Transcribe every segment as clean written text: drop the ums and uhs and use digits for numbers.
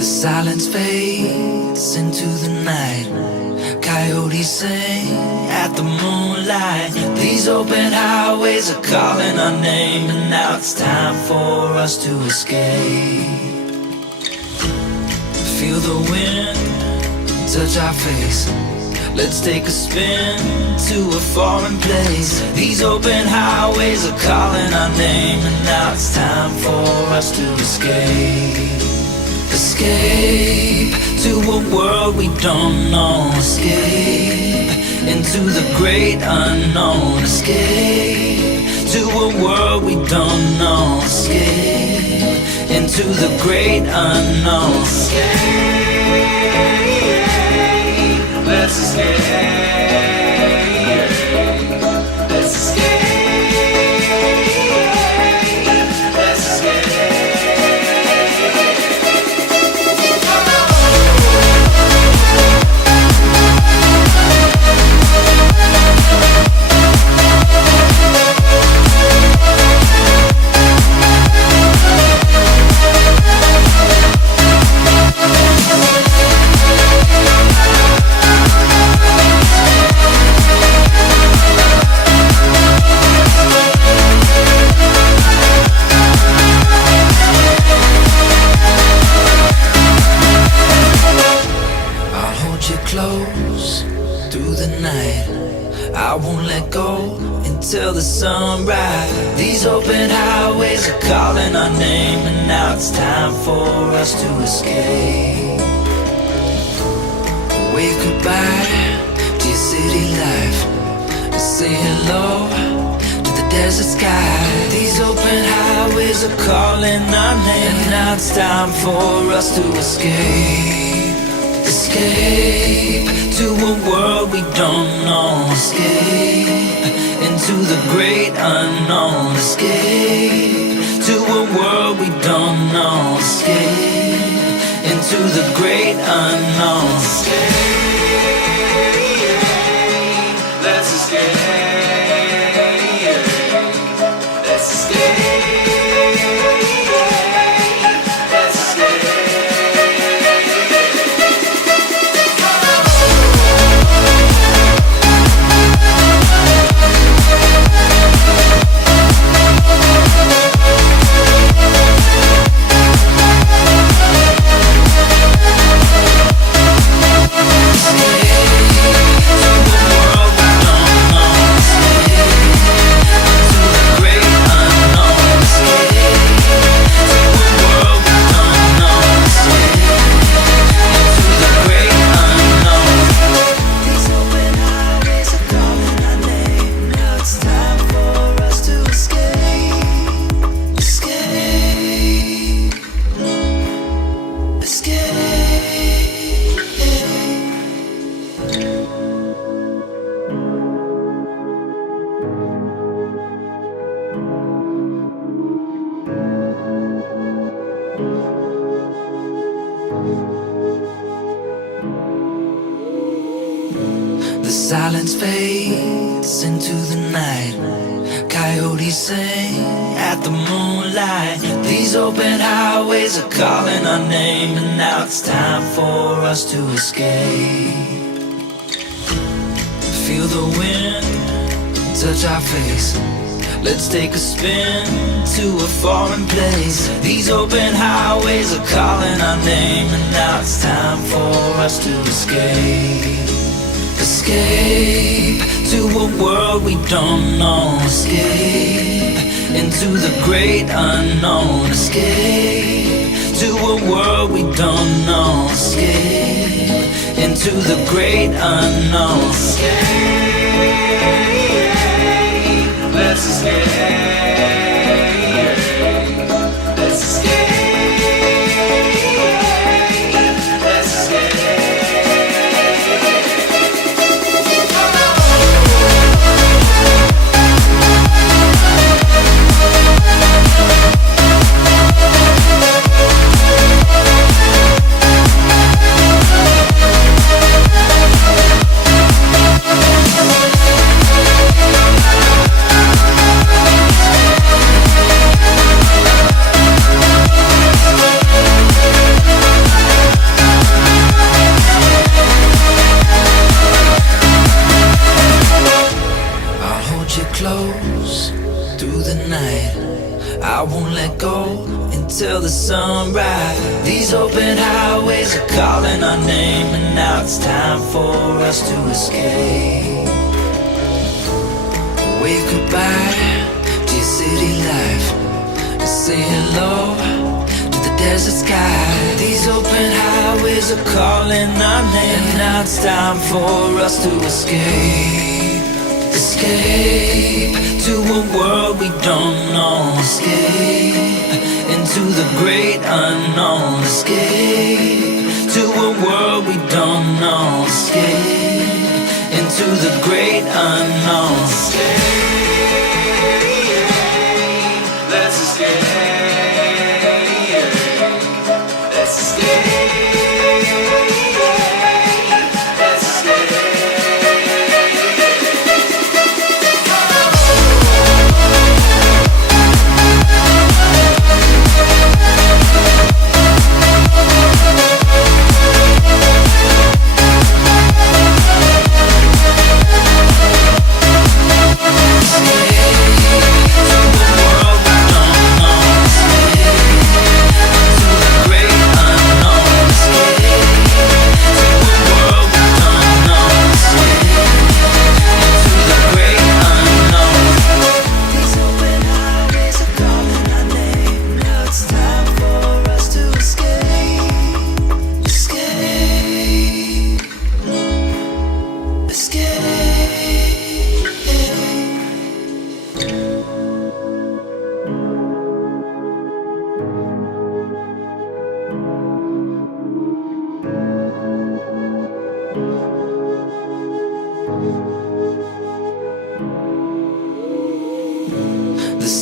The silence fades into the night. Coyotes sing at the moonlight. These open highways are calling our name, and now it's time for us to escape. Feel the wind touch our face. Let's take a spin to a foreign place. These open highways are calling our name, and now it's time for us to escape. Escape to a world we don't know. Escape into the great unknown. Escape to a world we don't know. Escape into the great unknown. Escape, let's escape. Let's escape. Let's escape. Close through the night. I won't let go until the sunrise. These open highways are calling our name, and now it's time for us to escape. Wave goodbye to your city life, and say hello to the desert sky. These open highways are calling our name, and now it's time for us to escape. Escape to a world we don't know. Escape into the great unknown. Escape to a world we don't know. Escape into the great unknown. Escape, let's escape. Let's escape. The silence fades into the night. Coyotes sing at the moonlight. These open highways are calling our name, and now it's time for us to escape. Feel the wind touch our face. Let's take a spin to a foreign place. These open highways are calling our name, and now it's time for us to escape. Escape to a world we don't know. Escape into the great unknown. Escape to a world we don't know. Escape into the great unknown. Escape, let's escape. Let's escape. Let's escape. until the sunrise. These open highways are calling our name, and now it's time for us to escape. Wave goodbye to your city life, and say hello to the desert sky. These open highways are calling our name, and now it's time for us to escape. Escape to a world we don't know. Escape into the great unknown. Escape to a world we don't know. Escape into the great unknown. Escape, let's escape. Let's escape.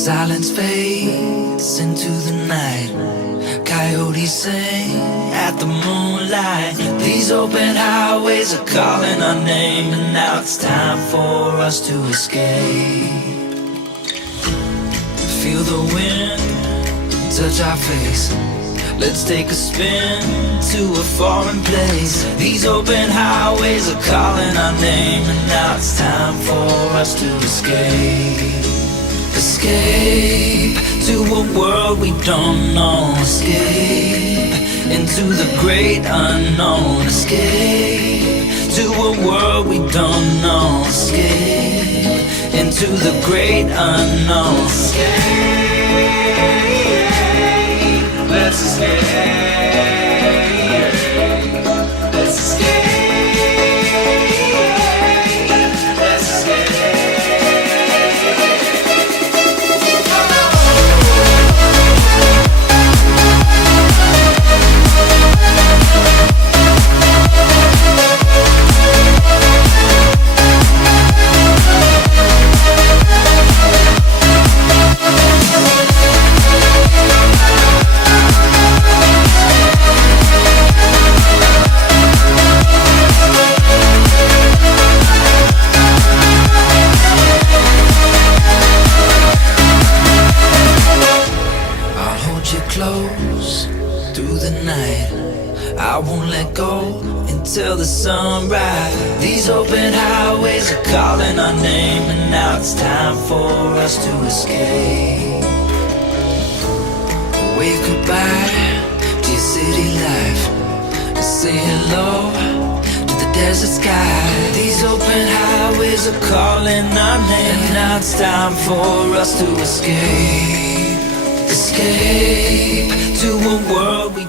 Silence fades into the night. Coyotes sing at the moonlight. These open highways are calling our name, and now it's time for us to escape. Feel the wind touch our face. Let's take a spin to a foreign place. These open highways are calling our name, and now it's time for us to escape. Escape to a world we don't know. Escape into the great unknown. Escape to a world we don't know. Escape into the great unknown. Escape, let's escape. Let's escape. Close through the night, I won't let go until the sunrise. These open highways are calling our name, and now it's time for us to escape. Wave goodbye to your city life, and say hello to the desert sky. These open highways are calling our name, and now it's time for us to escape. Escape to a world we